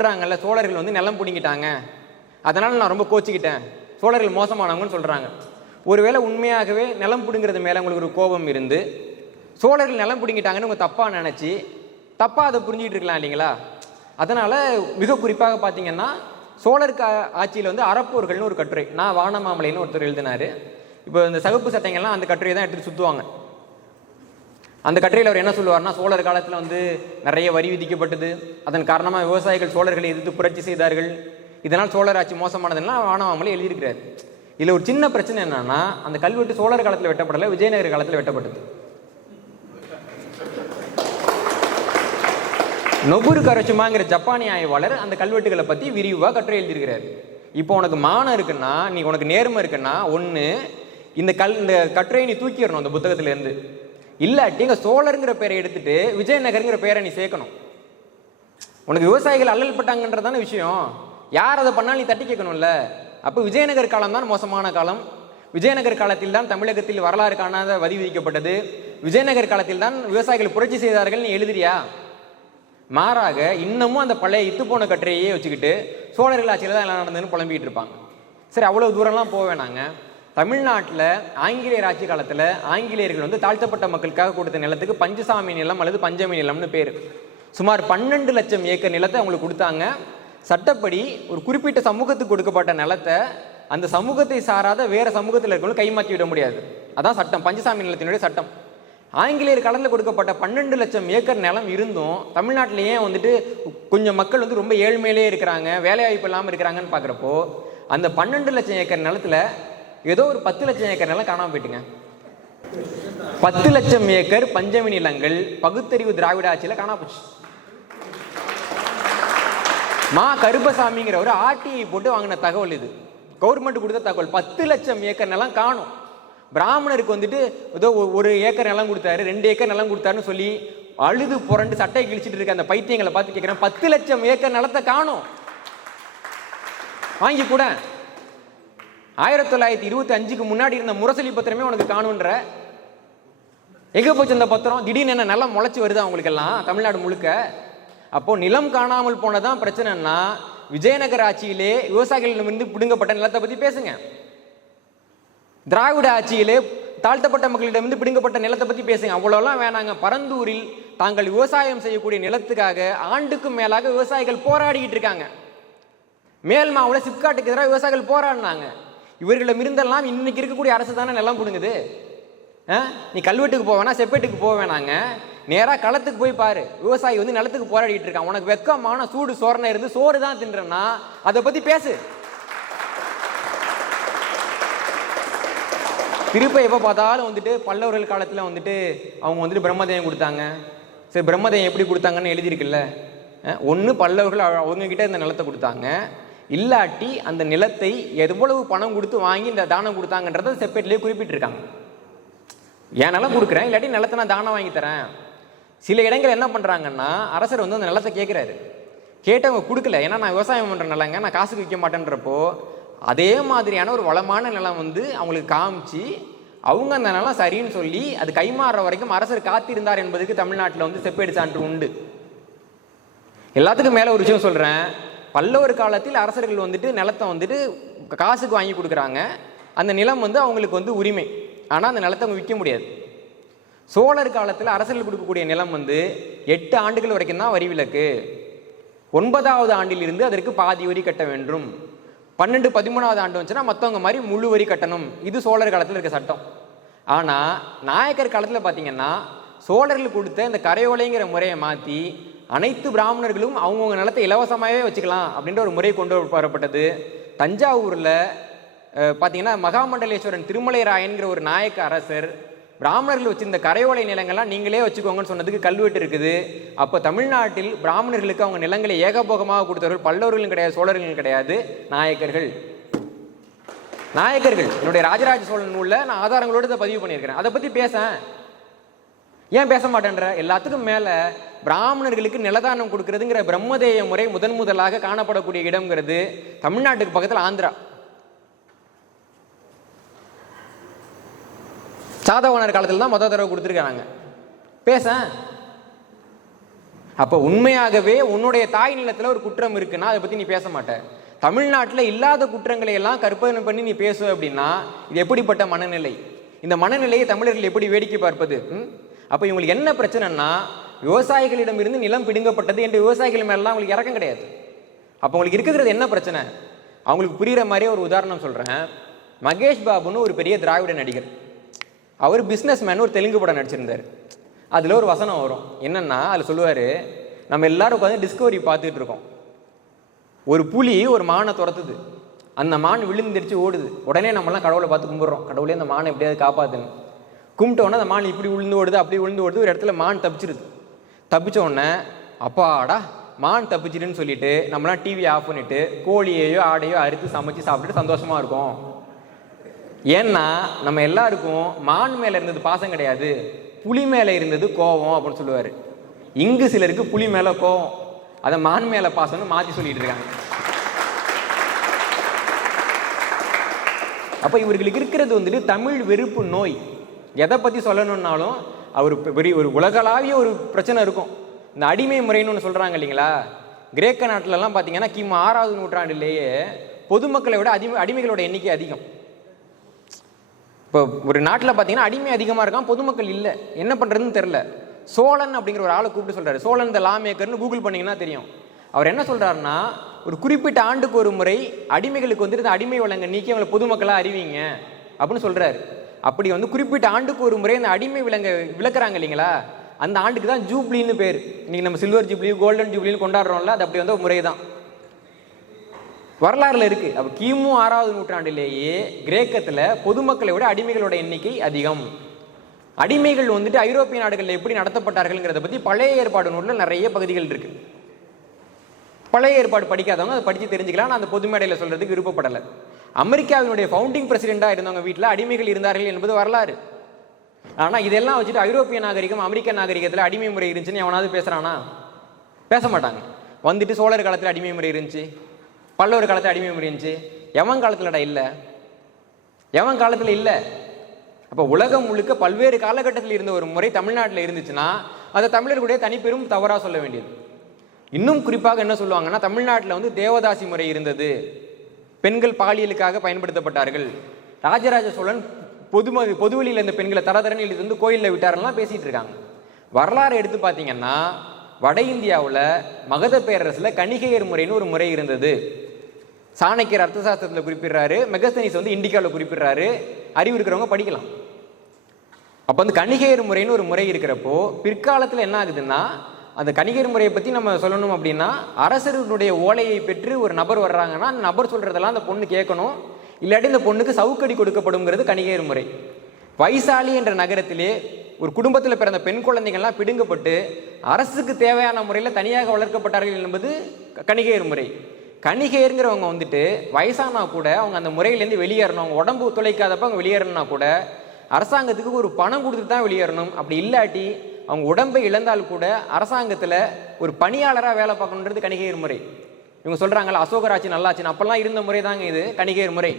சொல்கிறாங்கல்ல சோழர்கள் வந்து நிலம் பிடிங்கிட்டாங்க அதனால் நான் ரொம்ப கோச்சிக்கிட்டேன் சோழர்கள் மோசமானவங்கன்னு சொல்கிறாங்க ஒருவேளை உண்மையாகவே நிலம் பிடுங்கிறது மேலே உங்களுக்கு ஒரு கோபம் இருந்து சோழர்கள் நிலம் பிடிங்கிட்டாங்கன்னு உங்கள் தப்பாக நினச்சி தப்பாக அதை புரிஞ்சிக்கிட்டு இருக்கலாம் இல்லைங்களா அதனால் மிக குறிப்பாக பார்த்தீங்கன்னா சோழர் கா ஆட்சியில் வந்து அறப்போர்கள்னு ஒரு கட்டுரை நான் வானமாமலைன்னு ஒருத்தர் எழுதினார் இப்போ இந்த சகப்பு சட்டைங்கள்லாம் அந்த கட்டுரையை தான் எடுத்துகிட்டு சுற்றுவாங்க அந்த கட்டுரையில் அவர் என்ன சொல்லுவார்னா சோழர் காலத்தில் வந்து நிறைய வரி விதிக்கப்பட்டது அதன் காரணமாக விவசாயிகள் சோழர்களை எதிர்த்து புரட்சி செய்தார்கள் இதனால் சோழர் ஆட்சி மோசமானதுலாம் ஆனவாமலே எழுதியிருக்கிறார் இதில் ஒரு சின்ன பிரச்சனை என்னன்னா அந்த கல்வெட்டு சோழர் காலத்தில் வெட்டப்படலை விஜயநகர் காலத்தில் வெட்டப்பட்டது நொபுரு கரோஷிமாங்கிற ஜப்பானிய ஆய்வாளர் அந்த கல்வெட்டுகளை பற்றி விரிவாக கட்டுரை எழுதியிருக்கிறார் இப்போ உனக்கு மானம் இருக்குன்னா நீ உனக்கு நேர்மை இருக்குன்னா ஒன்று இந்த கல் இந்த கட்டுரையை நீ தூக்கிடணும் அந்த புத்தகத்திலேருந்து இல்லாட்டி இங்கே சோழருங்கிற பேரை எடுத்துட்டு விஜயநகருங்கிற பேரை நீ சேர்க்கணும் உனக்கு விவசாயிகள் அல்லல் பட்டாங்கன்றதான விஷயம் யார் அதை பண்ணாலும் நீ தட்டி கேட்கணும்ல அப்போ விஜயநகர் காலம் தான் மோசமான காலம் விஜயநகர் காலத்தில் தான் தமிழகத்தில் வரலாறு காணாத வரி விதிக்கப்பட்டது விஜயநகர் காலத்தில் தான் விவசாயிகள் புரட்சி செய்தார்கள் நீ எழுதுறியா மாறாக இன்னமும் அந்த பழைய இத்துப்போன கட்டுரையே வச்சுக்கிட்டு சோழர்கள் ஆட்சியில் தான் எல்லாம் நடந்ததுன்னு புலம்பிக்கிட்டு இருப்பாங்க சரி அவ்வளோ தூரம்லாம் போவேன் நாங்கள் தமிழ்நாட்டில் ஆங்கிலேயர் ஆட்சி காலத்தில் ஆங்கிலேயர்கள் வந்து தாழ்த்தப்பட்ட மக்களுக்காக கொடுத்த நிலத்துக்கு பஞ்சசாமி நிலம் அல்லது பஞ்சமி நிலம்னு பேர் சுமார் பன்னெண்டு லட்சம் ஏக்கர் நிலத்தை அவங்களுக்கு கொடுத்தாங்க சட்டப்படி ஒரு குறிப்பிட்ட சமூகத்துக்கு கொடுக்கப்பட்ட நிலத்தை அந்த சமூகத்தை சாராத வேறு சமூகத்தில் இருக்கவங்களும் கைமாற்றி விட முடியாது அதான் சட்டம் பஞ்சசாமி நிலத்தினுடைய சட்டம் ஆங்கிலேயர் கலந்து கொடுக்கப்பட்ட பன்னெண்டு லட்சம் ஏக்கர் நிலம் இருந்தும் தமிழ்நாட்டிலேயே வந்துட்டு கொஞ்சம் மக்கள் வந்து ரொம்ப ஏழ்மையிலே இருக்கிறாங்க வேலைவாய்ப்பு இல்லாமல் இருக்கிறாங்கன்னு பார்க்குறப்போ அந்த பன்னெண்டு லட்சம் ஏக்கர் நிலத்தில் ஏதோ ஒரு பத்து லட்சம் ஏக்கர் நிலம் காணாமல் போயிட்டுங்க பத்து லட்சம் ஏக்கர் பஞ்சமி நிலங்கள் பகுத்தறிவு திராவிட ஆட்சியில் காணா போச்சு மா கருப்பசாமிங்கிற ஒரு ஆர்டிஐ போட்டு வாங்கின தகவல் இது கவர்மெண்ட் கொடுத்த தகவல் பத்து லட்சம் ஏக்கர் நிலம் காணும் பிராமணருக்கு வந்துட்டு ஏதோ ஒரு ஏக்கர் நிலம் கொடுத்தாரு ரெண்டு ஏக்கர் நிலம் கொடுத்தாருன்னு சொல்லி அழுது புரண்டு சட்டையை கிழிச்சிட்டு இருக்க அந்த பைத்தியங்களை பார்த்து கேட்குறேன் பத்து லட்சம் ஏக்கர் நிலத்தை காணும் வாங்கி கூட ஆயிரத்தி தொள்ளாயிரத்தி இருபத்தி அஞ்சுக்கு முன்னாடி இருந்த முரசொலி பத்திரமே உனக்கு காணுன்ற எங்க போச்சு அந்த பத்திரம் திடீர்னு என்ன நல்லா முளைச்சி வருதா அவங்களுக்கெல்லாம் தமிழ்நாடு முழுக்க அப்போது நிலம் காணாமல் போனதான் பிரச்சனைன்னா விஜயநகர் ஆட்சியிலே விவசாயிகளிடமிருந்து பிடுங்கப்பட்ட நிலத்தை பற்றி பேசுங்க திராவிட ஆட்சியிலே தாழ்த்தப்பட்ட மக்களிடமிருந்து பிடுங்கப்பட்ட நிலத்தை பற்றி பேசுங்க அவ்வளோலாம் வேணாங்க பரந்தூரில் தாங்கள் விவசாயம் செய்யக்கூடிய நிலத்துக்காக ஆண்டுக்கும் மேலாக விவசாயிகள் போராடிக்கிட்டு இருக்காங்க மேல்மாவில் சிப்காட்டுக்கு எதிராக விவசாயிகள் போராடினாங்க மிருந்தெல்லாம் இன்றைக்கி இருக்கக்கூடிய அரசு தானே நிலம் பிடுங்குது நீ கல்வெட்டுக்கு போவேனா செப்பேட்டுக்கு வேணாங்க நேராக களத்துக்கு போய் பாரு விவசாயி வந்து நிலத்துக்கு போராடிட்டு இருக்கான் உனக்கு வெக்கமான சூடு சோரணை இருந்து சோறு தான் தின்றனா அதை பற்றி பேசு திருப்ப எப்போ பார்த்தாலும் வந்துட்டு பல்லவர்கள் காலத்தில் வந்துட்டு அவங்க வந்துட்டு பிரம்மதயம் கொடுத்தாங்க சரி பிரம்மதயம் எப்படி கொடுத்தாங்கன்னு எழுதியிருக்குல்ல ஒன்று பல்லவர்கள் அவங்கக்கிட்ட இந்த நிலத்தை கொடுத்தாங்க இல்லாட்டி அந்த நிலத்தை எவ்வளவு பணம் கொடுத்து வாங்கி இந்த தானம் கொடுத்தாங்கன்றதை செப்பரேட்லேயே குறிப்பிட்டிருக்காங்க ஏன் நிலம் கொடுக்குறேன் இல்லாட்டி நிலத்தை நான் தானம் வாங்கி தரேன் சில இடங்கள் என்ன பண்ணுறாங்கன்னா அரசர் வந்து அந்த நிலத்தை கேட்குறாரு கேட்டவங்க கொடுக்கல ஏன்னா நான் விவசாயம் பண்ணுற நிலங்க நான் காசுக்கு விற்க மாட்டேன்றப்போ அதே மாதிரியான ஒரு வளமான நிலம் வந்து அவங்களுக்கு காமிச்சு அவங்க அந்த நிலம் சரின்னு சொல்லி அது கைமாறுற வரைக்கும் அரசர் காத்திருந்தார் என்பதுக்கு தமிழ்நாட்டில் வந்து செப்பேடு சான்று உண்டு எல்லாத்துக்கும் மேலே ஒரு விஷயம் சொல்கிறேன் பல்லவர் காலத்தில் அரசர்கள் வந்துட்டு நிலத்தை வந்துட்டு காசுக்கு வாங்கி கொடுக்குறாங்க அந்த நிலம் வந்து அவங்களுக்கு வந்து உரிமை ஆனால் அந்த நிலத்தை அவங்க விற்க முடியாது சோழர் காலத்தில் அரசர்கள் கொடுக்கக்கூடிய நிலம் வந்து எட்டு ஆண்டுகள் வரைக்கும் தான் வரி விலக்கு ஒன்பதாவது ஆண்டிலிருந்து அதற்கு பாதி வரி கட்ட வேண்டும் பன்னெண்டு பதிமூணாவது ஆண்டு வந்துச்சுன்னா மற்றவங்க மாதிரி முழு வரி கட்டணும் இது சோழர் காலத்தில் இருக்க சட்டம் ஆனால் நாயக்கர் காலத்தில் பார்த்தீங்கன்னா சோழர்கள் கொடுத்த இந்த கரையோலைங்கிற முறையை மாற்றி அனைத்து பிராமணர்களும் அவங்கவுங்க நிலத்தை இலவசமாகவே வச்சுக்கலாம் அப்படின்ற ஒரு முறை கொண்டு வரப்பட்டது தஞ்சாவூரில் பார்த்தீங்கன்னா மகாமண்டலேஸ்வரன் திருமலைராயன்கிற ஒரு நாயக்க அரசர் பிராமணர்கள் வச்சிருந்த கரையோலை நிலங்கள்லாம் நீங்களே வச்சுக்கோங்கன்னு சொன்னதுக்கு கல்வெட்டு இருக்குது அப்போ தமிழ்நாட்டில் பிராமணர்களுக்கு அவங்க நிலங்களை ஏகபோகமாக கொடுத்தவர்கள் பல்லவர்களும் கிடையாது சோழர்களும் கிடையாது நாயக்கர்கள் நாயக்கர்கள் என்னுடைய ராஜராஜ சோழன் நூலில் நான் ஆதாரங்களோடு இதை பதிவு பண்ணியிருக்கிறேன் அதை பற்றி பேசேன் ஏன் பேச மாட்டேன்ற எல்லாத்துக்கும் மேலே பிராமணர்களுக்கு நிலதானம் கொடுக்கறதுங்கிற பிரம்மதேய முறை முதன் முதலாக காணப்படக்கூடிய இடம்ங்கிறது தமிழ்நாட்டுக்கு பக்கத்தில் ஆந்திரா சாதவனர் காலத்தில் தான் மொத தடவை கொடுத்துருக்காங்க பேச அப்போ உண்மையாகவே உன்னுடைய தாய் நிலத்தில் ஒரு குற்றம் இருக்குன்னா அதை பற்றி நீ பேச மாட்ட தமிழ்நாட்டில் இல்லாத குற்றங்களை எல்லாம் கற்பனை பண்ணி நீ பேசுவ அப்படின்னா இது எப்படிப்பட்ட மனநிலை இந்த மனநிலையை தமிழர்கள் எப்படி வேடிக்கை பார்ப்பது அப்போ இவங்களுக்கு என்ன பிரச்சனைன்னா இருந்து நிலம் பிடுங்கப்பட்டது என்று விவசாயிகள் மேலாம் அவங்களுக்கு இறக்கம் கிடையாது அப்போ உங்களுக்கு இருக்கிறது என்ன பிரச்சனை அவங்களுக்கு புரிகிற மாதிரியே ஒரு உதாரணம் சொல்கிறேன் மகேஷ் பாபுன்னு ஒரு பெரிய திராவிட நடிகர் அவர் பிஸ்னஸ் மேன் ஒரு தெலுங்கு படம் நடிச்சிருந்தார் அதில் ஒரு வசனம் வரும் என்னென்னா அதில் சொல்லுவார் நம்ம எல்லாரும் உட்காந்து டிஸ்கவரி பார்த்துட்டு இருக்கோம் ஒரு புலி ஒரு மானை துரத்துது அந்த மான் தெரிச்சு ஓடுது உடனே நம்மலாம் கடவுளை பார்த்து கும்பிட்றோம் கடவுளே அந்த மானை எப்படியாவது காப்பாத்துன்னு கும்பிட்டோன்னே அந்த மான் இப்படி உளுந்து ஓடுது அப்படி உளுந்து ஓடுது ஒரு இடத்துல மான் தப்பிச்சிருது தப்பிச்சோடனே அப்பாடா மான் தப்பிச்சிடுன்னு சொல்லிட்டு நம்மளாம் டிவி ஆஃப் பண்ணிவிட்டு கோழியையோ ஆடையோ அறுத்து சமைச்சு சாப்பிட்டுட்டு சந்தோஷமாக இருக்கும் ஏன்னா நம்ம எல்லாருக்கும் மான் மேலே இருந்தது பாசம் கிடையாது புலி மேலே இருந்தது கோவம் அப்படின்னு சொல்லுவார் இங்கு சிலருக்கு புலி மேலே கோவம் அதை மான் மேலே பாசம்னு மாற்றி சொல்லிட்டு இருக்காங்க அப்போ இவர்களுக்கு இருக்கிறது வந்துட்டு தமிழ் வெறுப்பு நோய் எதை பற்றி சொல்லணுன்னாலும் அவர் பெரிய ஒரு உலகளாவிய ஒரு பிரச்சனை இருக்கும் இந்த அடிமை முறைன்னு ஒன்று சொல்கிறாங்க இல்லைங்களா கிரேக்க நாட்டிலலாம் பார்த்தீங்கன்னா கிமு ஆறாவது நூற்றாண்டுலேயே பொதுமக்களை விட அடிமை அடிமைகளோட எண்ணிக்கை அதிகம் இப்போ ஒரு நாட்டில் பார்த்தீங்கன்னா அடிமை அதிகமாக இருக்கான் பொதுமக்கள் இல்லை என்ன பண்ணுறதுன்னு தெரில சோழன் அப்படிங்கிற ஒரு ஆளை கூப்பிட்டு சொல்கிறார் சோழன் இந்த லாமேக்கர்னு கூகுள் பண்ணிங்கன்னா தெரியும் அவர் என்ன சொல்கிறாருன்னா ஒரு குறிப்பிட்ட ஆண்டுக்கு ஒரு முறை அடிமைகளுக்கு வந்துட்டு அடிமை வழங்க நீக்கி அவங்களை பொதுமக்களாக அறிவிங்க அப்படின்னு சொல்கிறாரு அப்படி வந்து குறிப்பிட்ட ஆண்டுக்கு ஒரு முறை அந்த அடிமை விலங்க விளக்குறாங்க இல்லைங்களா அந்த ஆண்டுக்கு தான் ஜூப்ளின்னு பேர் இன்னைக்கு நம்ம சில்வர் ஜூப்ளி கோல்டன் ஜூப்ளின்னு கொண்டாடுறோம்ல அது அப்படி வந்து முறை தான் வரலாறுல இருக்கு அப்போ கிமு ஆறாவது நூற்றாண்டிலேயே கிரேக்கத்தில் பொதுமக்களை விட அடிமைகளோட எண்ணிக்கை அதிகம் அடிமைகள் வந்துட்டு ஐரோப்பிய நாடுகளில் எப்படி நடத்தப்பட்டார்கள்ங்கிறத பற்றி பழைய ஏற்பாடு நூலில் நிறைய பகுதிகள் இருக்கு பழைய ஏற்பாடு படிக்காதவங்க அதை படித்து தெரிஞ்சுக்கலாம் நான் அந்த பொது மேடையில் சொல்கிறதுக்கு விருப்பப்படலை அமெரிக்காவினுடைய ஃபவுண்டிங் பிரசிடெண்டாக இருந்தவங்க வீட்டில் அடிமைகள் இருந்தார்கள் என்பது வரலாறு ஆனால் இதெல்லாம் வச்சுட்டு ஐரோப்பிய நாகரிகம் அமெரிக்க நாகரிகத்தில் அடிமை முறை இருந்துச்சுன்னு எவனாவது பேசுகிறானா பேச மாட்டாங்க வந்துட்டு சோழர் காலத்தில் அடிமை முறை இருந்துச்சு பல்லவர் காலத்தில் அடிமை முறை இருந்துச்சு எவன் காலத்தில்டா இல்லை எவன் காலத்தில் இல்லை அப்போ உலகம் முழுக்க பல்வேறு காலகட்டத்தில் இருந்த ஒரு முறை தமிழ்நாட்டில் இருந்துச்சுன்னா அதை தமிழர்களுடைய தனிப்பெரும் தவறாக சொல்ல வேண்டியது இன்னும் குறிப்பாக என்ன சொல்லுவாங்கன்னா தமிழ்நாட்டில் வந்து தேவதாசி முறை இருந்தது பெண்கள் பாலியலுக்காக பயன்படுத்தப்பட்டார்கள் ராஜராஜ சோழன் பொது பொதுவெளியில் இந்த பெண்களை தரதரன் எழுதி வந்து கோயிலில் விட்டாரெல்லாம் பேசிகிட்டு இருக்காங்க வரலாறு எடுத்து பார்த்தீங்கன்னா வட இந்தியாவில் மகத பேரரசில் கணிகையர் முறைன்னு ஒரு முறை இருந்தது சாணக்கியர் அர்த்தசாஸ்திரத்தில் குறிப்பிடுறாரு மெகஸ்தனிஸ் வந்து இண்டிகாவில் குறிப்பிடுறாரு அறிவு இருக்கிறவங்க படிக்கலாம் அப்போ வந்து கணிகையர் முறைன்னு ஒரு முறை இருக்கிறப்போ பிற்காலத்தில் என்ன ஆகுதுன்னா அந்த கணிகர் முறையை பற்றி நம்ம சொல்லணும் அப்படின்னா அரசருடைய ஓலையை பெற்று ஒரு நபர் வர்றாங்கன்னா அந்த நபர் சொல்கிறதெல்லாம் அந்த பொண்ணு கேட்கணும் இல்லாட்டி இந்த பொண்ணுக்கு சவுக்கடி கொடுக்கப்படுங்கிறது கணிகர் முறை வைசாலி என்ற நகரத்திலே ஒரு குடும்பத்தில் பிறந்த பெண் குழந்தைகள்லாம் பிடுங்கப்பட்டு அரசுக்கு தேவையான முறையில் தனியாக வளர்க்கப்பட்டார்கள் என்பது கணிகையர் முறை கணிகையருங்கிறவங்க வந்துட்டு வயசானா கூட அவங்க அந்த முறையிலேருந்து வெளியேறணும் அவங்க உடம்பு துளைக்காதப்ப அவங்க வெளியேறணும்னா கூட அரசாங்கத்துக்கு ஒரு பணம் கொடுத்துட்டு தான் வெளியேறணும் அப்படி இல்லாட்டி அவங்க உடம்பை இழந்தால் கூட அரசாங்கத்தில் ஒரு பணியாளராக வேலை பார்க்கணுன்றது கணிகையர் முறை இவங்க சொல்கிறாங்கல்ல அசோகராட்சி நல்லாச்சுன்னு அப்போல்லாம் இருந்த முறை தாங்க இது கணிகையர் முறை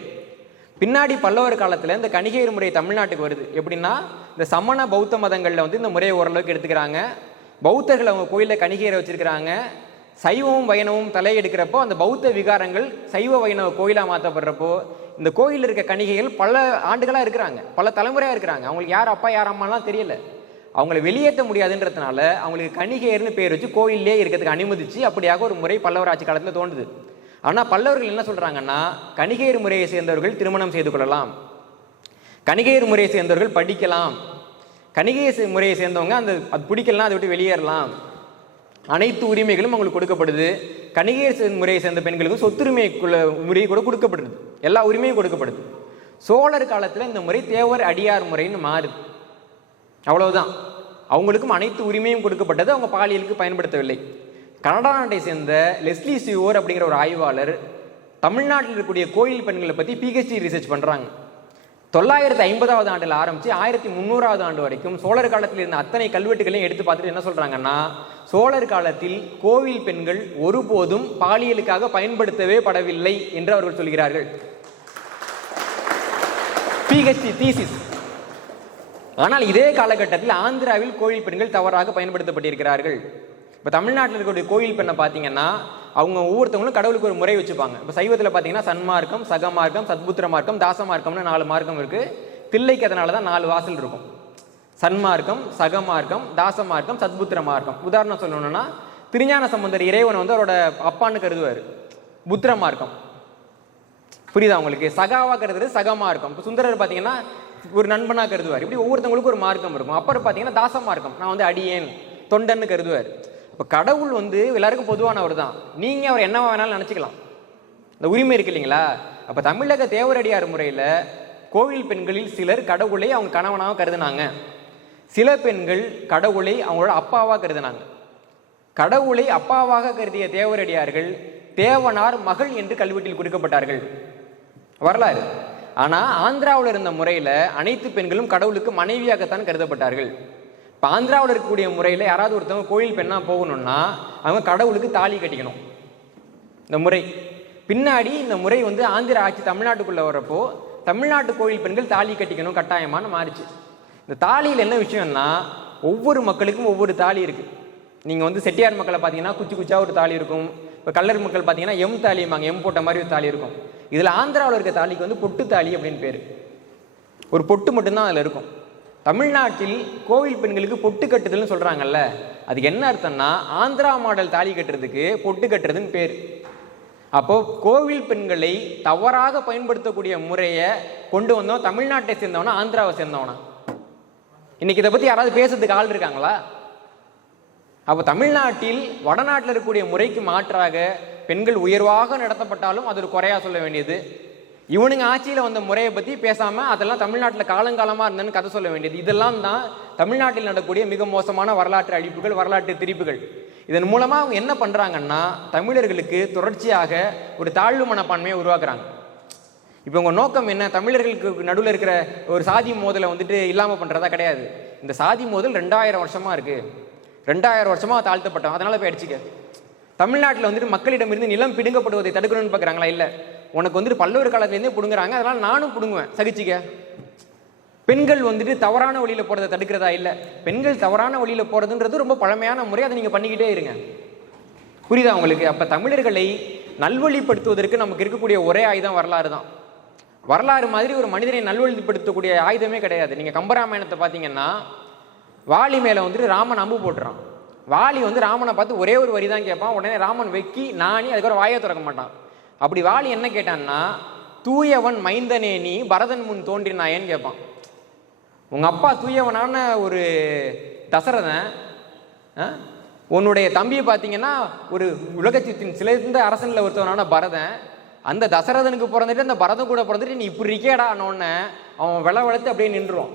பின்னாடி பல்லவர் காலத்தில் இந்த கணிகையர் முறை தமிழ்நாட்டுக்கு வருது எப்படின்னா இந்த சமண பௌத்த மதங்களில் வந்து இந்த முறையை ஓரளவுக்கு எடுத்துக்கிறாங்க பௌத்தர்கள் அவங்க கோயிலில் கணிகையரை வச்சுருக்கிறாங்க சைவமும் வைணவும் தலையெடுக்கிறப்போ அந்த பௌத்த விகாரங்கள் சைவ வைணவ கோயிலாக மாற்றப்படுறப்போ இந்த கோயிலில் இருக்க கணிகைகள் பல ஆண்டுகளாக இருக்கிறாங்க பல தலைமுறையாக இருக்கிறாங்க அவங்களுக்கு யார் அப்பா யார் அம்மாலாம் தெரியல அவங்கள வெளியேற்ற முடியாதுன்றதுனால அவங்களுக்கு கணிகேர்னு பேர் வச்சு கோயிலே இருக்கிறதுக்கு அனுமதிச்சு அப்படியாக ஒரு முறை பல்லவராட்சி காலத்தில் தோன்றுது ஆனால் பல்லவர்கள் என்ன சொல்கிறாங்கன்னா கணிகையர் முறையை சேர்ந்தவர்கள் திருமணம் செய்து கொள்ளலாம் கணிகேர் முறையை சேர்ந்தவர்கள் படிக்கலாம் கணிகை முறையை சேர்ந்தவங்க அந்த அது பிடிக்கலாம் அதை விட்டு வெளியேறலாம் அனைத்து உரிமைகளும் அவங்களுக்கு கொடுக்கப்படுது கணிகையர் முறையை சேர்ந்த பெண்களுக்கு சொத்துரிமைக்குள்ள முறையை கூட கொடுக்கப்படுது எல்லா உரிமையும் கொடுக்கப்படுது சோழர் காலத்தில் இந்த முறை தேவர் அடியார் முறைன்னு மாறுது அவ்வளவுதான் அவங்களுக்கும் அனைத்து உரிமையும் கொடுக்கப்பட்டது அவங்க பாலியலுக்கு பயன்படுத்தவில்லை கனடா நாட்டை சேர்ந்த லெஸ்லி சியோர் அப்படிங்கிற ஒரு ஆய்வாளர் தமிழ்நாட்டில் இருக்கக்கூடிய கோயில் பெண்களை பற்றி பிஹெச்டி ரிசர்ச் பண்ணுறாங்க தொள்ளாயிரத்தி ஐம்பதாவது ஆண்டில் ஆரம்பித்து ஆயிரத்தி முந்நூறாவது ஆண்டு வரைக்கும் சோழர் காலத்தில் இருந்த அத்தனை கல்வெட்டுகளையும் எடுத்து பார்த்துட்டு என்ன சொல்கிறாங்கன்னா சோழர் காலத்தில் கோவில் பெண்கள் ஒருபோதும் பாலியலுக்காக பயன்படுத்தவே படவில்லை என்று அவர்கள் சொல்கிறார்கள் பிஹெச்டி தீசிஸ் ஆனால் இதே காலகட்டத்தில் ஆந்திராவில் கோயில் பெண்கள் தவறாக பயன்படுத்தப்பட்டிருக்கிறார்கள் இப்போ தமிழ்நாட்டில் இருக்கக்கூடிய கோயில் பெண்ணை பார்த்தீங்கன்னா அவங்க ஒவ்வொருத்தவங்களும் கடவுளுக்கு ஒரு முறை வச்சுப்பாங்க இப்போ சைவத்தில் பார்த்தீங்கன்னா சன்மார்க்கம் சகமார்க்கம் சத்புத்திர மார்க்கம் தாசமார்க்கம்னு நாலு மார்க்கம் இருக்குது தில்லைக்கு அதனால தான் நாலு வாசல் இருக்கும் சன்மார்க்கம் சகமார்க்கம் தாசமார்க்கம் சத்புத்திர மார்க்கம் உதாரணம் சொல்லணும்னா திருஞான சம்பந்தர் இறைவன் வந்து அவரோட அப்பான்னு கருதுவார் புத்திர மார்க்கம் புரியுதா உங்களுக்கு சகாவா கருது சகமாக இருக்கும் இப்போ சுந்தரர் பார்த்தீங்கன்னா ஒரு நண்பனாக கருதுவார் இப்படி ஒவ்வொருத்தவங்களுக்கும் ஒரு மார்க்கம் இருக்கும் அப்புறம் பார்த்தீங்கன்னா தாச மார்க்கம் நான் வந்து அடியேன் தொண்டன்னு கருதுவார் இப்போ கடவுள் வந்து எல்லாருக்கும் பொதுவானவர் தான் நீங்கள் அவர் என்னவா வேணாலும் நினச்சிக்கலாம் இந்த உரிமை இருக்கு இல்லைங்களா அப்போ தமிழக தேவரடியார் முறையில் கோவில் பெண்களில் சிலர் கடவுளை அவங்க கணவனாக கருதுனாங்க சில பெண்கள் கடவுளை அவங்களோட அப்பாவாக கருதுனாங்க கடவுளை அப்பாவாக கருதிய தேவரடியார்கள் தேவனார் மகள் என்று கல்வெட்டில் குறிக்கப்பட்டார்கள் வரலாறு ஆனால் ஆந்திராவில் இருந்த முறையில் அனைத்து பெண்களும் கடவுளுக்கு மனைவியாகத்தான் கருதப்பட்டார்கள் இப்போ ஆந்திராவில் இருக்கக்கூடிய முறையில் யாராவது ஒருத்தவங்க கோயில் பெண்ணாக போகணும்னா அவங்க கடவுளுக்கு தாலி கட்டிக்கணும் இந்த முறை பின்னாடி இந்த முறை வந்து ஆந்திர ஆட்சி தமிழ்நாட்டுக்குள்ளே வரப்போ தமிழ்நாட்டு கோயில் பெண்கள் தாலி கட்டிக்கணும் கட்டாயமானு மாறிச்சு இந்த தாலியில் என்ன விஷயம்னா ஒவ்வொரு மக்களுக்கும் ஒவ்வொரு தாலி இருக்குது நீங்கள் வந்து செட்டியார் மக்களை பார்த்தீங்கன்னா குச்சி குச்சா ஒரு தாலி இருக்கும் இப்போ கல்லர் மக்கள் பார்த்தீங்கன்னா எம் தாலிம்பாங்க எம் போட்ட மாதிரி ஒரு தாலி இருக்கும் இதில் ஆந்திராவில் இருக்க தாலிக்கு வந்து பொட்டு தாலி அப்படின்னு பேர் ஒரு பொட்டு மட்டும்தான் அதில் இருக்கும் தமிழ்நாட்டில் கோவில் பெண்களுக்கு பொட்டு கட்டுதல்னு சொல்கிறாங்கல்ல அதுக்கு என்ன அர்த்தம்னா ஆந்திரா மாடல் தாலி கட்டுறதுக்கு பொட்டு கட்டுறதுன்னு பேர் அப்போது கோவில் பெண்களை தவறாக பயன்படுத்தக்கூடிய முறையை கொண்டு வந்தோம் தமிழ்நாட்டை சேர்ந்தவனா ஆந்திராவை சேர்ந்தவனா இன்னைக்கு இதை பற்றி யாராவது பேசுறதுக்கு ஆள் இருக்காங்களா அப்போ தமிழ்நாட்டில் வடநாட்டில் இருக்கக்கூடிய முறைக்கு மாற்றாக பெண்கள் உயர்வாக நடத்தப்பட்டாலும் அது ஒரு குறையாக சொல்ல வேண்டியது இவனுங்க ஆட்சியில் வந்த முறையை பற்றி பேசாமல் அதெல்லாம் தமிழ்நாட்டில் காலங்காலமாக இருந்தேன்னு கதை சொல்ல வேண்டியது இதெல்லாம் தான் தமிழ்நாட்டில் நடக்கக்கூடிய மிக மோசமான வரலாற்று அழிப்புகள் வரலாற்று திரிப்புகள் இதன் மூலமாக அவங்க என்ன பண்ணுறாங்கன்னா தமிழர்களுக்கு தொடர்ச்சியாக ஒரு தாழ்வு மனப்பான்மையை உருவாக்குறாங்க இப்போ உங்கள் நோக்கம் என்ன தமிழர்களுக்கு நடுவில் இருக்கிற ஒரு சாதி மோதலை வந்துட்டு இல்லாமல் பண்ணுறதா கிடையாது இந்த சாதி மோதல் ரெண்டாயிரம் வருஷமாக இருக்குது ரெண்டாயிரம் வருஷமாக தாழ்த்தப்பட்டோம் அதனால் போய் அடிச்சுக்க தமிழ்நாட்டில் வந்துட்டு இருந்து நிலம் பிடுங்கப்படுவதை தடுக்கணும்னு பார்க்குறாங்களா இல்லை உனக்கு வந்துட்டு பல்லூர் காலத்துலேருந்தே பிடுங்குறாங்க அதனால் நானும் பிடுங்குவேன் சகிச்சிக்க பெண்கள் வந்துட்டு தவறான வழியில் போகிறத தடுக்கிறதா இல்லை பெண்கள் தவறான வழியில் போகிறதுன்றது ரொம்ப பழமையான முறை அதை நீங்கள் பண்ணிக்கிட்டே இருங்க புரியுதா உங்களுக்கு அப்போ தமிழர்களை நல்வழிப்படுத்துவதற்கு நமக்கு இருக்கக்கூடிய ஒரே ஆயுதம் வரலாறு தான் வரலாறு மாதிரி ஒரு மனிதனை நல்வழிப்படுத்தக்கூடிய ஆயுதமே கிடையாது நீங்கள் கம்பராமாயணத்தை பார்த்தீங்கன்னா வாலி மேலே வந்துட்டு ராமன் அம்பு போட்டுறான் வாலி வந்து ராமனை பார்த்து ஒரே ஒரு வரி தான் கேட்பான் உடனே ராமன் வெக்கி நானி அதுக்கப்புறம் வாயை திறக்க மாட்டான் அப்படி வாலி என்ன கேட்டான்னா தூயவன் மைந்தனே நீ பரதன் முன் தோன்றினாயேன்னு கேட்பான் உங்கள் அப்பா தூயவனான ஒரு தசரதன் உன்னுடைய தம்பியை பார்த்தீங்கன்னா ஒரு உலகத்தின் சிலந்த அரசனில் ஒருத்தவனான பரதன் அந்த தசரதனுக்கு பிறந்துட்டு அந்த பரதம் கூட பிறந்துட்டு நீ இப்படி இருக்கேடா அவன் விளை வளர்த்து அப்படியே நின்றுவான்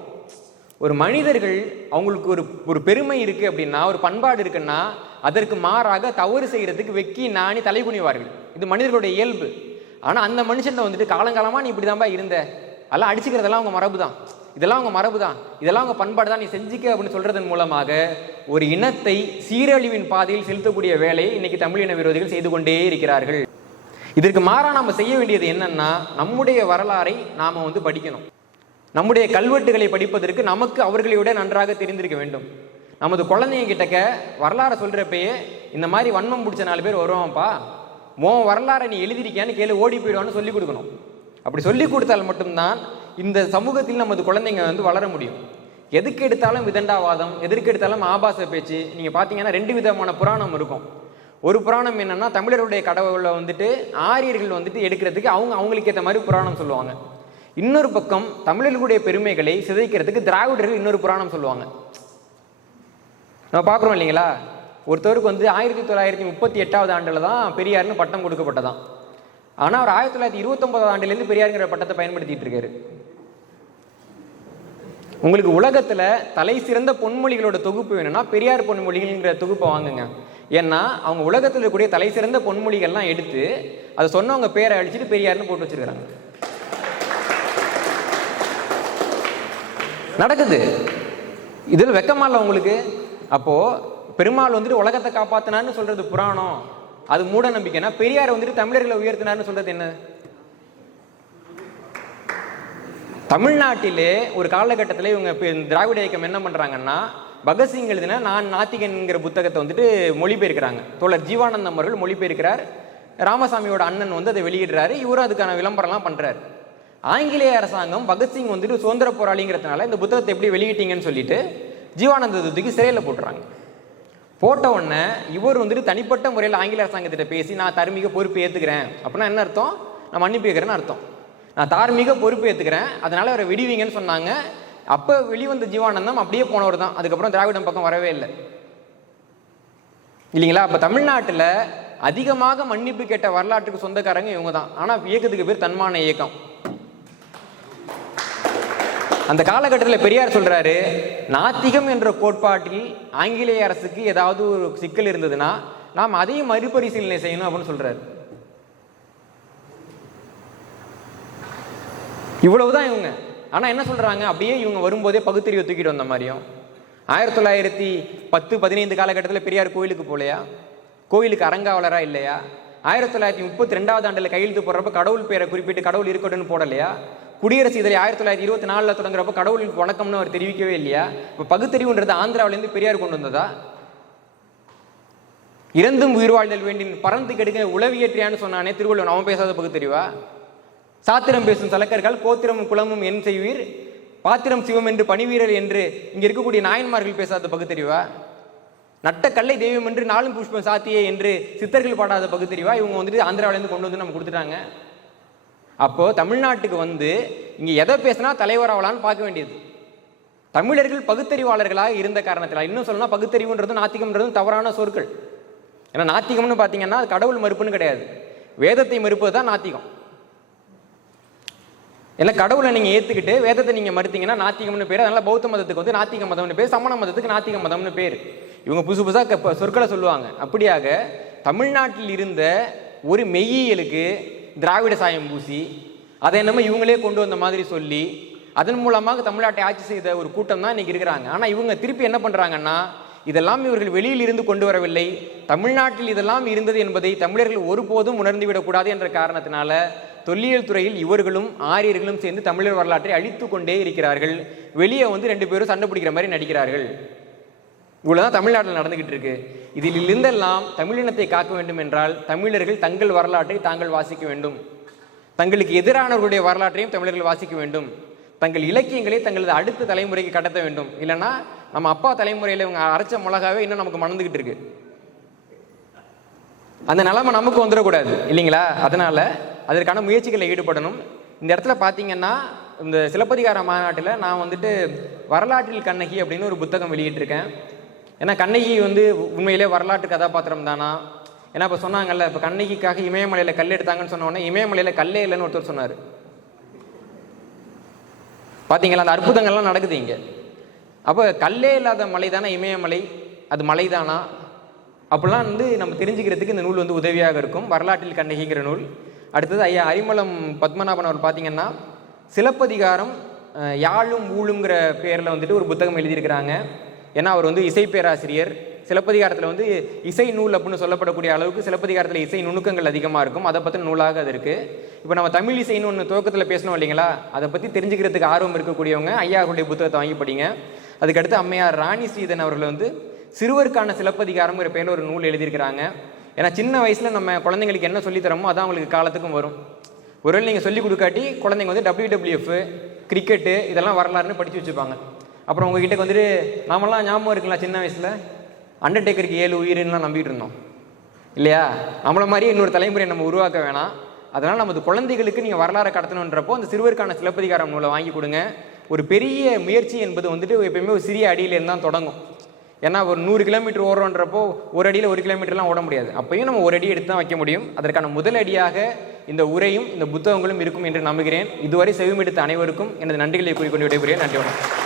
ஒரு மனிதர்கள் அவங்களுக்கு ஒரு ஒரு பெருமை இருக்குது அப்படின்னா ஒரு பண்பாடு இருக்குன்னா அதற்கு மாறாக தவறு செய்கிறதுக்கு வெக்கி நாணி தலை குனிவார்கள் இது மனிதர்களுடைய இயல்பு ஆனால் அந்த மனுஷன் வந்துட்டு காலங்காலமாக நீ இப்படி இருந்த அதெல்லாம் அடிச்சுக்கிறதெல்லாம் அவங்க மரபு தான் இதெல்லாம் அவங்க மரபு தான் இதெல்லாம் அவங்க பண்பாடு தான் நீ செஞ்சுக்க அப்படின்னு சொல்றதன் மூலமாக ஒரு இனத்தை சீரழிவின் பாதையில் செலுத்தக்கூடிய வேலையை இன்னைக்கு தமிழ் இன விரோதிகள் செய்து கொண்டே இருக்கிறார்கள் இதற்கு மாறாக நம்ம செய்ய வேண்டியது என்னன்னா நம்முடைய வரலாறை நாம் வந்து படிக்கணும் நம்முடைய கல்வெட்டுகளை படிப்பதற்கு நமக்கு அவர்களை விட நன்றாக தெரிந்திருக்க வேண்டும் நமது குழந்தைங்க கிட்டக்க வரலாறு சொல்கிறப்பயே இந்த மாதிரி வன்மம் பிடிச்ச நாலு பேர் வருவான்ப்பா உன் வரலாறை நீ எழுதிருக்கியான்னு கேளு ஓடி போயிடுவான்னு சொல்லி கொடுக்கணும் அப்படி சொல்லி கொடுத்தால் மட்டும்தான் இந்த சமூகத்தில் நமது குழந்தைங்க வந்து வளர முடியும் எதுக்கு எடுத்தாலும் விதண்டாவாதம் எதற்கு எடுத்தாலும் ஆபாச பேச்சு நீங்கள் பார்த்தீங்கன்னா ரெண்டு விதமான புராணம் இருக்கும் ஒரு புராணம் என்னென்னா தமிழருடைய கடவுளை வந்துட்டு ஆரியர்கள் வந்துட்டு எடுக்கிறதுக்கு அவங்க அவங்களுக்கு ஏற்ற மாதிரி புராணம் சொல்லுவாங்க இன்னொரு பக்கம் தமிழர்களுடைய பெருமைகளை சிதைக்கிறதுக்கு திராவிடர்கள் இன்னொரு புராணம் சொல்லுவாங்க நம்ம பார்க்குறோம் இல்லைங்களா ஒருத்தவருக்கு வந்து ஆயிரத்தி தொள்ளாயிரத்தி முப்பத்தி எட்டாவது ஆண்டில் தான் பெரியார்னு பட்டம் கொடுக்கப்பட்டதான் ஆனால் அவர் ஆயிரத்தி தொள்ளாயிரத்தி இருபத்தொன்பதாவது ஆண்டுலேருந்து பெரியாருங்கிற பட்டத்தை பயன்படுத்திட்டு இருக்காரு உங்களுக்கு உலகத்தில் தலை சிறந்த பொன்மொழிகளோட தொகுப்பு வேணும்னா பெரியார் பொன்மொழிகள்ங்கிற தொகுப்பை வாங்குங்க ஏன்னா அவங்க உலகத்தில் இருக்கக்கூடிய தலை சிறந்த பொன்மொழிகள்லாம் எடுத்து அதை சொன்னவங்க பேரை அழிச்சிட்டு பெரியார்னு போட்டு வச்சிருக்கிறாங்க நடக்குது இதில் வெக்கமா உங்களுக்கு அப்போது பெருமாள் வந்துட்டு உலகத்தை காப்பாற்றினான்னு சொல்கிறது புராணம் அது மூட நம்பிக்கைனா பெரியார் வந்துட்டு தமிழர்களை உயர்த்தினார்னு சொல்கிறது என்ன தமிழ்நாட்டிலே ஒரு காலகட்டத்தில் இவங்க திராவிட இயக்கம் என்ன பண்ணுறாங்கன்னா பகத்சிங் எழுதின நான் நாத்திகன்கிற புத்தகத்தை வந்துட்டு மொழிபெயர்க்கிறாங்க தோழர் ஜீவானந்தம் அவர்கள் மொழிபெயர்க்கிறார் ராமசாமியோட அண்ணன் வந்து அதை வெளியிடுறாரு இவரும் அதுக்கான விளம்பரம்லாம் பண்ணுறாரு ஆங்கிலேய அரசாங்கம் பகத்சிங் வந்துட்டு சுதந்திர போராளிங்கிறதுனால இந்த புத்தகத்தை எப்படி வெளியிட்டீங்கன்னு சொல்லிட்டு ஜீவானந்த தூத்துக்கு சிறையில் போட்டுறாங்க போட்ட உடனே இவர் வந்துட்டு தனிப்பட்ட முறையில் ஆங்கில அரசாங்கத்திட்ட பேசி நான் தார்மீக பொறுப்பு ஏற்றுக்கிறேன் அப்படின்னா என்ன அர்த்தம் நான் மன்னிப்பு கேட்குறேன்னு அர்த்தம் நான் தார்மீக பொறுப்பு ஏற்றுக்கிறேன் அதனால் அவரை விடுவீங்கன்னு சொன்னாங்க அப்போ வெளிவந்த ஜீவானந்தம் அப்படியே போனவர் தான் அதுக்கப்புறம் திராவிடம் பக்கம் வரவே இல்லை இல்லைங்களா அப்போ தமிழ்நாட்டில் அதிகமாக மன்னிப்பு கேட்ட வரலாற்றுக்கு சொந்தக்காரங்க இவங்க தான் ஆனால் இயக்கத்துக்கு பேர் தன்மான இயக்கம் அந்த காலகட்டத்தில் பெரியார் சொல்கிறாரு நாத்திகம் என்ற கோட்பாட்டில் ஆங்கிலேய அரசுக்கு ஏதாவது ஒரு சிக்கல் இருந்ததுன்னா நாம் அதையும் மறுபரிசீலனை செய்யணும் அப்படின்னு சொல்றாரு இவ்வளவுதான் இவங்க ஆனால் என்ன சொல்கிறாங்க அப்படியே இவங்க வரும்போதே பகுத்தறிவு தூக்கிட்டு வந்த மாதிரியும் ஆயிரத்தி தொள்ளாயிரத்தி பத்து பதினைந்து காலகட்டத்தில் பெரியார் கோயிலுக்கு போகலையா கோயிலுக்கு அரங்காவலரா இல்லையா ஆயிரத்தி தொள்ளாயிரத்தி முப்பத்தி ரெண்டாவது ஆண்டில் கையெழுத்து போடுறப்ப கடவுள் பேரை குறிப்பிட்டு கடவுள் இருக்கட்டும்னு போடலையா குடியரசு இதழை ஆயிரத்தி தொள்ளாயிரத்தி இருபத்தி நாலில் தொடங்குறப்ப கடவுளுக்கு வணக்கம்னு அவர் தெரிவிக்கவே இல்லையா இப்போ பகுத்தறிவுன்றது ஆந்திராவிலேருந்து பெரியார் கொண்டு வந்ததா இறந்தும் உயிர் வாழ்தல் வேண்டின் பறந்து கெடுக்க உளவியற்றியான்னு சொன்னானே திருவள்ளுவர் அவன் பேசாத பகுத்தறிவா சாத்திரம் பேசும் சலக்கர்கள் கோத்திரம் குளமும் என் செய்வீர் பாத்திரம் சிவம் என்று பணிவீரர் என்று இங்கே இருக்கக்கூடிய நாயன்மார்கள் பேசாத பகுத்தறிவா நட்ட கல்லை தெய்வம் என்று நாளும் புஷ்பம் சாத்தியே என்று சித்தர்கள் பாடாத பகுத்தறிவா இவங்க வந்துட்டு ஆந்திராவிலேருந்து கொண்டு வந்து நம்ம கொடுத்துட்டாங்க அப்போது தமிழ்நாட்டுக்கு வந்து இங்கே எதை பேசினா தலைவர் ஆகலான்னு பார்க்க வேண்டியது தமிழர்கள் பகுத்தறிவாளர்களாக இருந்த காரணத்தில் இன்னும் சொல்லணும்னா பகுத்தறிவுன்றதும் நாத்திகம்ன்றதும் தவறான சொற்கள் ஏன்னா நாத்திகம்னு பார்த்தீங்கன்னா அது கடவுள் மறுப்புன்னு கிடையாது வேதத்தை மறுப்பது தான் நாத்திகம் ஏன்னா கடவுளை நீங்கள் ஏற்றுக்கிட்டு வேதத்தை நீங்கள் மறுத்தீங்கன்னா நாத்திகம்னு பேர் அதனால் பௌத்த மதத்துக்கு வந்து நாத்திக மதம்னு பேர் சமண மதத்துக்கு நாத்திக மதம்னு பேர் இவங்க புதுசு புதுசாக சொற்களை சொல்லுவாங்க அப்படியாக தமிழ்நாட்டில் இருந்த ஒரு மெய்யியலுக்கு திராவிட சாயம் பூசி அதை என்னமோ இவங்களே கொண்டு வந்த மாதிரி சொல்லி அதன் மூலமாக தமிழ்நாட்டை ஆட்சி செய்த ஒரு கூட்டம் தான் இன்றைக்கி இருக்கிறாங்க ஆனால் இவங்க திருப்பி என்ன பண்ணுறாங்கன்னா இதெல்லாம் இவர்கள் வெளியில் இருந்து கொண்டு வரவில்லை தமிழ்நாட்டில் இதெல்லாம் இருந்தது என்பதை தமிழர்கள் ஒருபோதும் உணர்ந்துவிடக்கூடாது என்ற காரணத்தினால தொல்லியல் துறையில் இவர்களும் ஆரியர்களும் சேர்ந்து தமிழர் வரலாற்றை அழித்து கொண்டே இருக்கிறார்கள் வெளியே வந்து ரெண்டு பேரும் சண்டை பிடிக்கிற மாதிரி நடிக்கிறார்கள் இவ்வளோ தமிழ்நாட்டில் நடந்துக்கிட்டு இருக்கு இதிலிருந்தெல்லாம் தமிழினத்தை காக்க வேண்டும் என்றால் தமிழர்கள் தங்கள் வரலாற்றை தாங்கள் வாசிக்க வேண்டும் தங்களுக்கு எதிரானவர்களுடைய வரலாற்றையும் தமிழர்கள் வாசிக்க வேண்டும் தங்கள் இலக்கியங்களை தங்களது அடுத்த தலைமுறைக்கு கடத்த வேண்டும் இல்லைன்னா நம்ம அப்பா தலைமுறையில் இவங்க அரைச்ச மிளகாவே இன்னும் நமக்கு மணந்துக்கிட்டு இருக்கு அந்த நிலைமை நமக்கு வந்துடக்கூடாது இல்லைங்களா அதனால் அதற்கான முயற்சிகளை ஈடுபடணும் இந்த இடத்துல பார்த்தீங்கன்னா இந்த சிலப்பதிகார மாநாட்டில் நான் வந்துட்டு வரலாற்றில் கண்ணகி அப்படின்னு ஒரு புத்தகம் வெளியிட்டிருக்கேன் ஏன்னா கண்ணகி வந்து உண்மையிலே வரலாற்று கதாபாத்திரம் தானா ஏன்னா இப்போ சொன்னாங்கல்ல இப்போ கண்ணகிக்காக இமயமலையில் கல் எடுத்தாங்கன்னு சொன்ன உடனே இமயமலையில் கல்லே இல்லைன்னு ஒருத்தர் சொன்னார் பார்த்தீங்களா அந்த அற்புதங்கள்லாம் நடக்குது இங்கே அப்போ கல்லே இல்லாத மலை தானே இமயமலை அது மலை தானா அப்படிலாம் வந்து நம்ம தெரிஞ்சுக்கிறதுக்கு இந்த நூல் வந்து உதவியாக இருக்கும் வரலாற்றில் கண்ணகிங்கிற நூல் அடுத்தது ஐயா அரிமலம் பத்மநாபன் அவர் பார்த்தீங்கன்னா சிலப்பதிகாரம் யாழும் ஊழுங்கிற பேரில் வந்துட்டு ஒரு புத்தகம் எழுதியிருக்கிறாங்க ஏன்னா அவர் வந்து இசை பேராசிரியர் சிலப்பதிகாரத்தில் வந்து இசை நூல் அப்படின்னு சொல்லப்படக்கூடிய அளவுக்கு சிலப்பதிகாரத்தில் இசை நுணுக்கங்கள் அதிகமாக இருக்கும் அதை பற்றி நூலாக அது இருக்குது இப்போ நம்ம தமிழ் இசைன்னு ஒன்று துவக்கத்தில் பேசணும் இல்லைங்களா அதை பற்றி தெரிஞ்சுக்கிறதுக்கு ஆர்வம் இருக்கக்கூடியவங்க ஐயா அவருடைய புத்தகத்தை வாங்கி படிங்க அதுக்கடுத்து அம்மையார் ராணி சீதன் அவர்கள் வந்து சிறுவருக்கான சிலப்பதிகாரம்ங்கிற பேரில் ஒரு நூல் எழுதியிருக்கிறாங்க ஏன்னா சின்ன வயசில் நம்ம குழந்தைங்களுக்கு என்ன சொல்லித்தரமோ அதான் அவங்களுக்கு காலத்துக்கும் வரும் ஒருவேளை நீங்கள் சொல்லிக் கொடுக்காட்டி குழந்தைங்க வந்து டபிள்யூ டபிள்யூஎஃப் கிரிக்கெட்டு இதெல்லாம் வரலாறுன்னு படித்து வச்சுப்பாங்க அப்புறம் உங்ககிட்ட வந்துட்டு நாமெல்லாம் ஞாபகம் இருக்கலாம் சின்ன வயசில் அண்டர்டேக்கருக்கு ஏழு உயிரின்லாம் நம்பிட்டு இருந்தோம் இல்லையா நம்மளை மாதிரி இன்னொரு தலைமுறையை நம்ம உருவாக்க வேணாம் அதனால் நமது குழந்தைகளுக்கு நீங்கள் வரலாறு கடத்தணுன்றப்போ அந்த சிறுவருக்கான சிலப்பதிகாரம் நூலை வாங்கி கொடுங்க ஒரு பெரிய முயற்சி என்பது வந்துட்டு எப்பயுமே ஒரு சிறிய அடியிலேருந்து தான் தொடங்கும் ஏன்னா ஒரு நூறு கிலோமீட்டர் ஓடுறோன்றப்போ ஒரு அடியில் ஒரு கிலோமீட்டர்லாம் ஓட முடியாது அப்பையும் நம்ம ஒரு அடி எடுத்து தான் வைக்க முடியும் அதற்கான முதல் அடியாக இந்த உரையும் இந்த புத்தகங்களும் இருக்கும் என்று நம்புகிறேன் இதுவரை செவிமெடுத்த அனைவருக்கும் எனது நன்றிகளை கூறிக்கொண்டு விடைபெறுகிறேன் நன்றி வணக்கம்